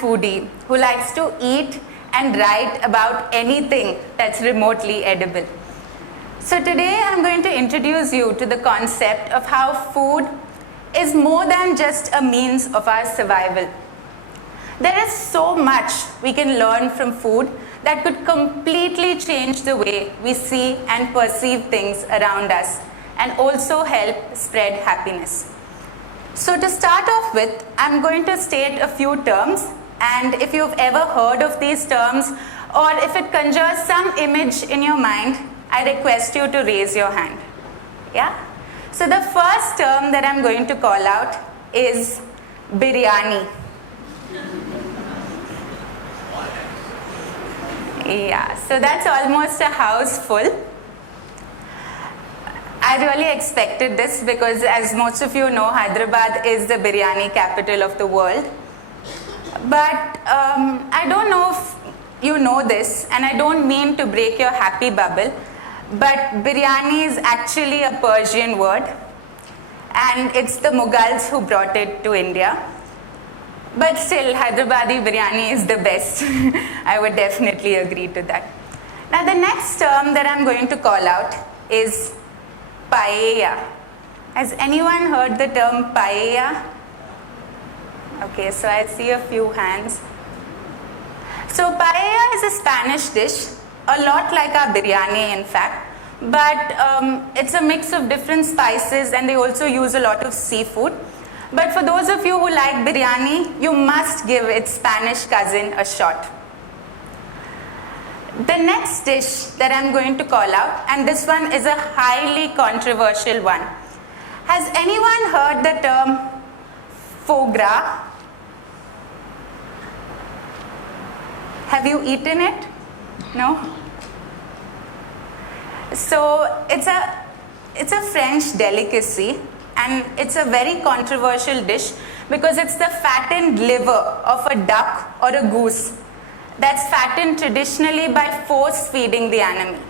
foodie who likes to eat and write about anything that's remotely edible. So today I'm going to introduce you to the concept of how food is more than just a means of our survival. There is so much we can learn from food that could completely change the way we see and perceive things around us and also help spread happiness. So to start off with, I'm going to state a few terms, and if you've ever heard of these terms or if it conjures some image in your mind, I request you to raise your hand. Yeah? So the first term that I'm going to call out is biryani. Yeah, so that's almost a house full. I really expected this because, as most of you know, Hyderabad is the biryani capital of the world. But I don't know if you know this, and I don't mean to break your happy bubble, but biryani is actually a Persian word, and it's the Mughals who brought it to India. But still, Hyderabadi biryani is the best. I would definitely agree to that. Now, the next term that I'm going to call out is paella. Has anyone heard the term paella? Okay, so I see a few hands. So paella is a Spanish dish, a lot like our biryani in fact, but it's a mix of different spices, and they also use a lot of seafood. But for those of you who like biryani, you must give its Spanish cousin a shot. The next dish that I'm going to call out, and this one is a highly controversial one. Has anyone heard the term foie gras? Have you eaten it? No? So it's a French delicacy, and it's a very controversial dish because it's the fattened liver of a duck or a goose that's fattened traditionally by force feeding the animal.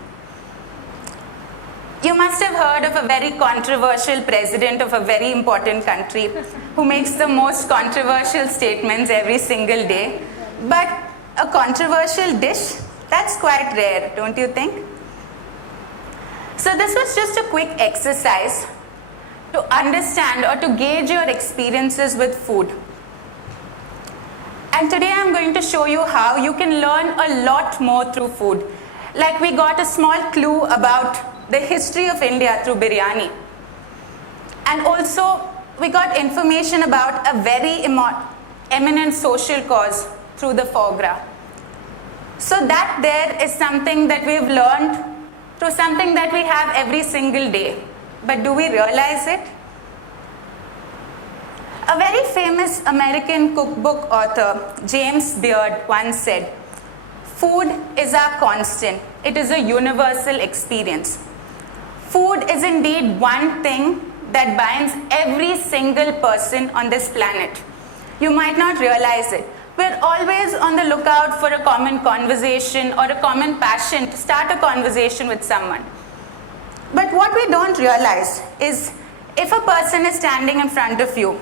You must have heard of a very controversial president of a very important country who makes the most controversial statements every single day. But a controversial dish, that's quite rare, don't you think? So this was just a quick exercise to understand or to gauge your experiences with food. And today I'm going to show you how you can learn a lot more through food. Like we got a small clue about the history of India through biryani. And also we got information about a very eminent social cause through the foie gras. So that there is something that we've learned through something that we have every single day. But do we realize it? A very famous American cookbook author, James Beard, once said, "Food is our constant. It is a universal experience." Food is indeed one thing that binds every single person on this planet. You might not realize it. We're always on the lookout for a common conversation or a common passion to start a conversation with someone. But what we don't realize is if a person is standing in front of you,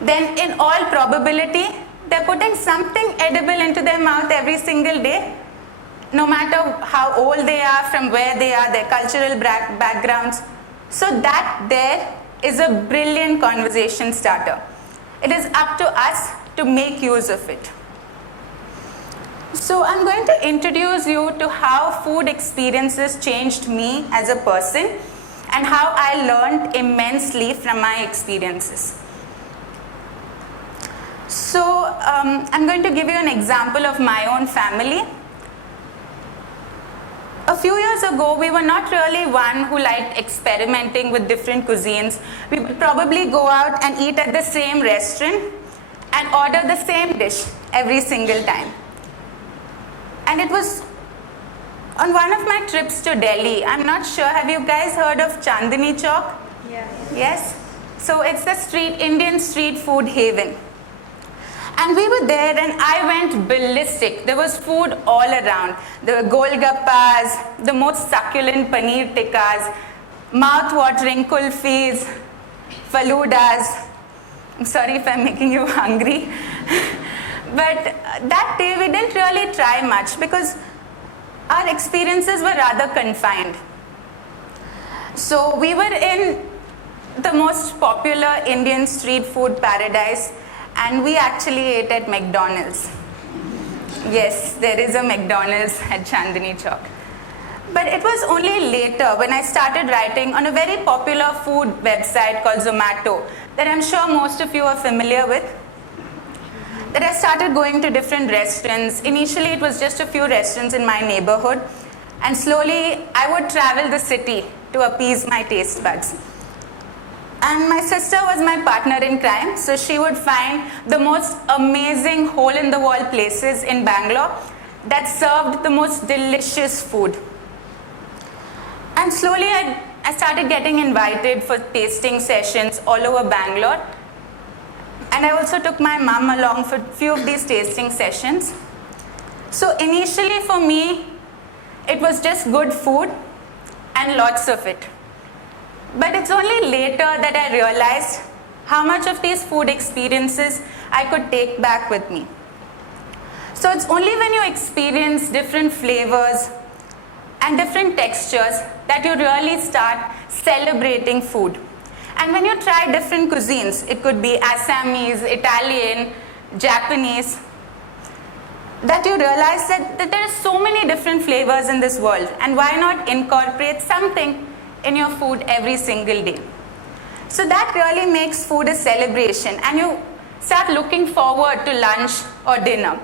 then in all probability, they're putting something edible into their mouth every single day, no matter how old they are, from where they are, their cultural backgrounds. So that there is a brilliant conversation starter. It is up to us to make use of it. So I'm going to introduce you to how food experiences changed me as a person and how I learned immensely from my experiences. So I'm going to give you an example of my own family. A few years ago, we were not really one who liked experimenting with different cuisines. We would probably go out and eat at the same restaurant and order the same dish every single time. And it was on one of my trips to Delhi. I'm not sure, have you guys heard of Chandni Chowk? Yes? So it's the Indian street food haven. And we were there and I went ballistic. There was food all around. There were golgappas, the most succulent paneer tikkas, mouth-watering kulfis, faludas. I'm sorry if I'm making you hungry. But that day we didn't really try much because our experiences were rather confined. So we were in the most popular Indian street food paradise, and we actually ate at McDonald's. Yes, there is a McDonald's at Chandni Chowk. But it was only later when I started writing on a very popular food website called Zomato, that I'm sure most of you are familiar with, that I started going to different restaurants. Initially, it was just a few restaurants in my neighborhood, and slowly I would travel the city to appease my taste buds. And my sister was my partner in crime, so she would find the most amazing hole-in-the-wall places in Bangalore that served the most delicious food. And slowly I started getting invited for tasting sessions all over Bangalore. And I also took my mom along for a few of these tasting sessions. So initially for me, it was just good food and lots of it. But it's only later that I realized how much of these food experiences I could take back with me. So it's only when you experience different flavors and different textures that you really start celebrating food. And when you try different cuisines, it could be Assamese, Italian, Japanese, that you realize that there are so many different flavors in this world, and why not incorporate something in your food every single day. So that really makes food a celebration, and you start looking forward to lunch or dinner,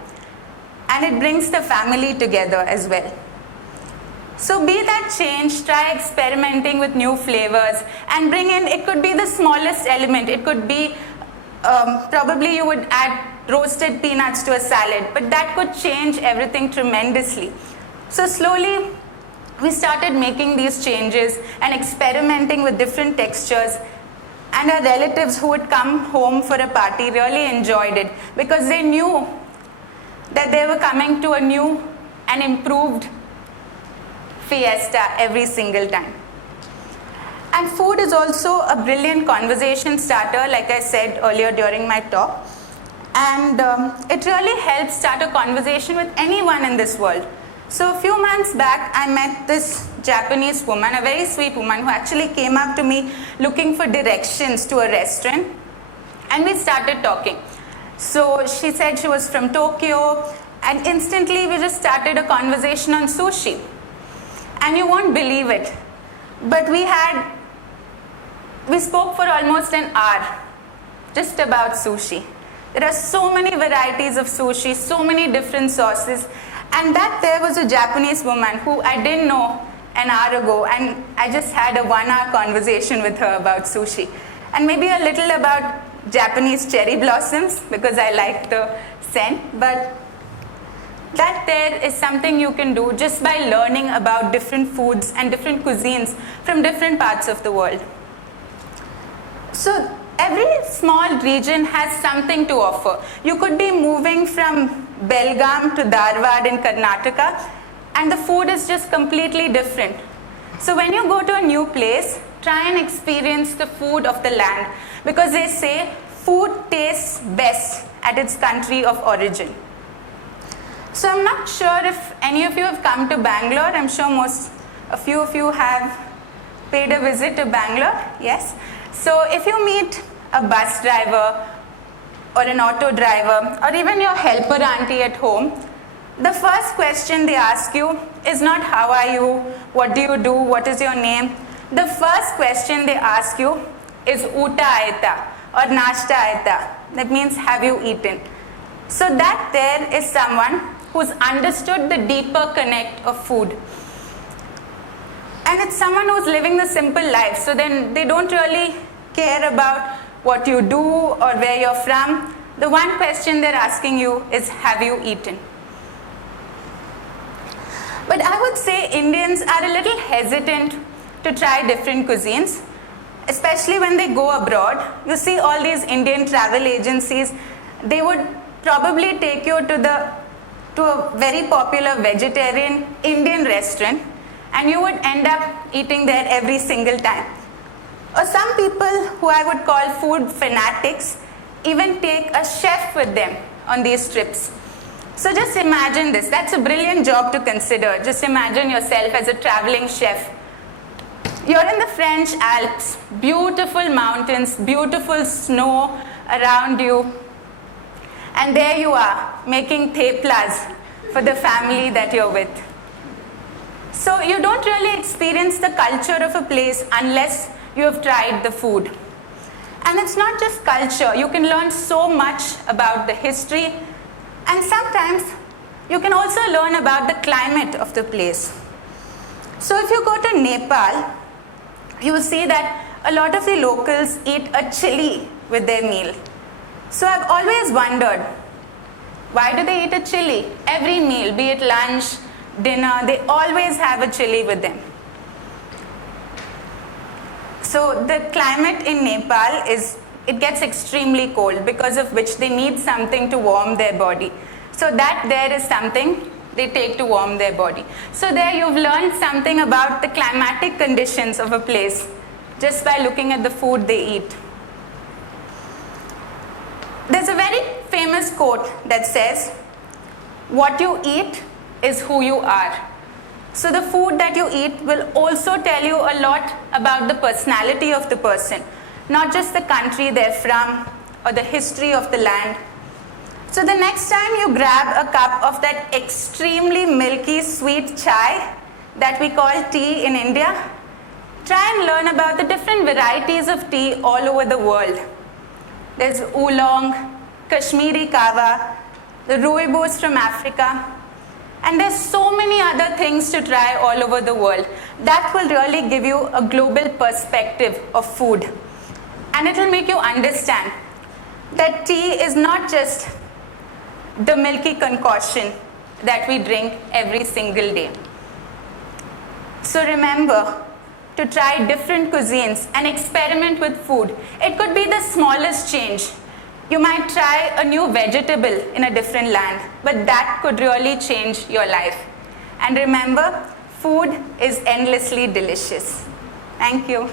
and it brings the family together as well. So be that change, try experimenting with new flavors and bring in, it could be the smallest element. It could be, probably you would add roasted peanuts to a salad, but that could change everything tremendously. So slowly we started making these changes and experimenting with different textures, and our relatives who would come home for a party really enjoyed it because they knew that they were coming to a new and improved fiesta every single time. And food is also a brilliant conversation starter, like I said earlier during my talk. And it really helps start a conversation with anyone in this world. So a few months back, I met this Japanese woman, a very sweet woman, who actually came up to me looking for directions to a restaurant. And we started talking. So she said she was from Tokyo, and instantly we just started a conversation on sushi. And you won't believe it, but we spoke for almost an hour just about sushi. There are so many varieties of sushi, so many different sauces, and that there was a Japanese woman who I didn't know an hour ago, and I just had a 1-hour conversation with her about sushi. And maybe a little about Japanese cherry blossoms because I like the scent, but that there is something you can do just by learning about different foods and different cuisines from different parts of the world. So every small region has something to offer. You could be moving from Belgaum to Dharwad in Karnataka, and the food is just completely different. So when you go to a new place, try and experience the food of the land, because they say food tastes best at its country of origin. So I'm not sure if any of you have come to Bangalore. I'm sure a few of you have paid a visit to Bangalore. Yes. So if you meet a bus driver or an auto driver or even your helper auntie at home, the first question they ask you is not how are you, what do you do, what is your name. The first question they ask you is uta aita or nashta aita. That means have you eaten. So that there is someone who's understood the deeper connect of food. And it's someone who's living the simple life, so then they don't really care about what you do or where you're from. The one question they're asking you is, have you eaten? But I would say Indians are a little hesitant to try different cuisines, especially when they go abroad. You see all these Indian travel agencies, they would probably take you to a very popular vegetarian Indian restaurant, and you would end up eating there every single time. Or some people who I would call food fanatics even take a chef with them on these trips. So just imagine this. That's a brilliant job to consider. Just imagine yourself as a traveling chef. You're in the French Alps, beautiful mountains, beautiful snow around you. And there you are, making theplas for the family that you're with. So you don't really experience the culture of a place unless you have tried the food. And it's not just culture. You can learn so much about the history. And sometimes you can also learn about the climate of the place. So if you go to Nepal, you will see that a lot of the locals eat a chili with their meal. So I've always wondered, why do they eat a chili? Every meal, be it lunch, dinner, they always have a chili with them. So the climate in Nepal it gets extremely cold, because of which they need something to warm their body. So that there is something they take to warm their body. So there you've learned something about the climatic conditions of a place just by looking at the food they eat. There's a very famous quote that says, "What you eat is who you are." So the food that you eat will also tell you a lot about the personality of the person, not just the country they're from or the history of the land. So the next time you grab a cup of that extremely milky sweet chai that we call tea in India, try and learn about the different varieties of tea all over the world. There's oolong, Kashmiri kava, the rooibos from Africa, and there's so many other things to try all over the world. That will really give you a global perspective of food. And it will make you understand that tea is not just the milky concoction that we drink every single day. So remember to try different cuisines and experiment with food. It could be the smallest change. You might try a new vegetable in a different land, but that could really change your life. And remember, food is endlessly delicious. Thank you.